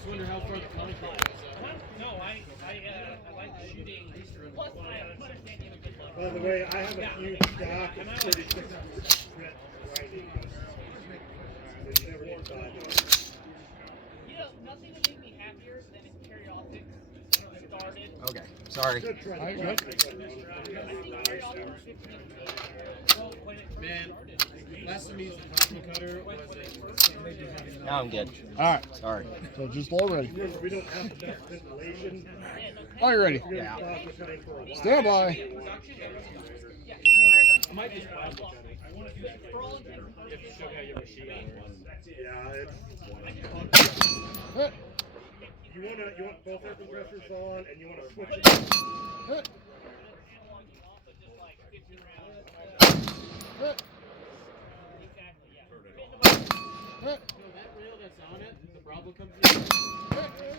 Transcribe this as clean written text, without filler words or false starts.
just wonder how far the concrete is. No, I like shooting. Plus, I understand you have a good level. By the way, I have a huge stock of 36% grinding. But you never get $5. You know, nothing would make me happier than if periodics started. Okay, sorry. I think periodics were 15 Man, last time I used the plasma cutter was Now I'm good. All right. Sorry. So just low ready. Remember, we don't have enough ventilation. Are you ready? Yeah. Stand by. I might just plasma cut it. You have to show how your machine works. Yeah, it's... Hit. You want both air compressors on, and you want to switch it. Hit. Hit. Hit. No, that rail that's on it, the Bravo comes in.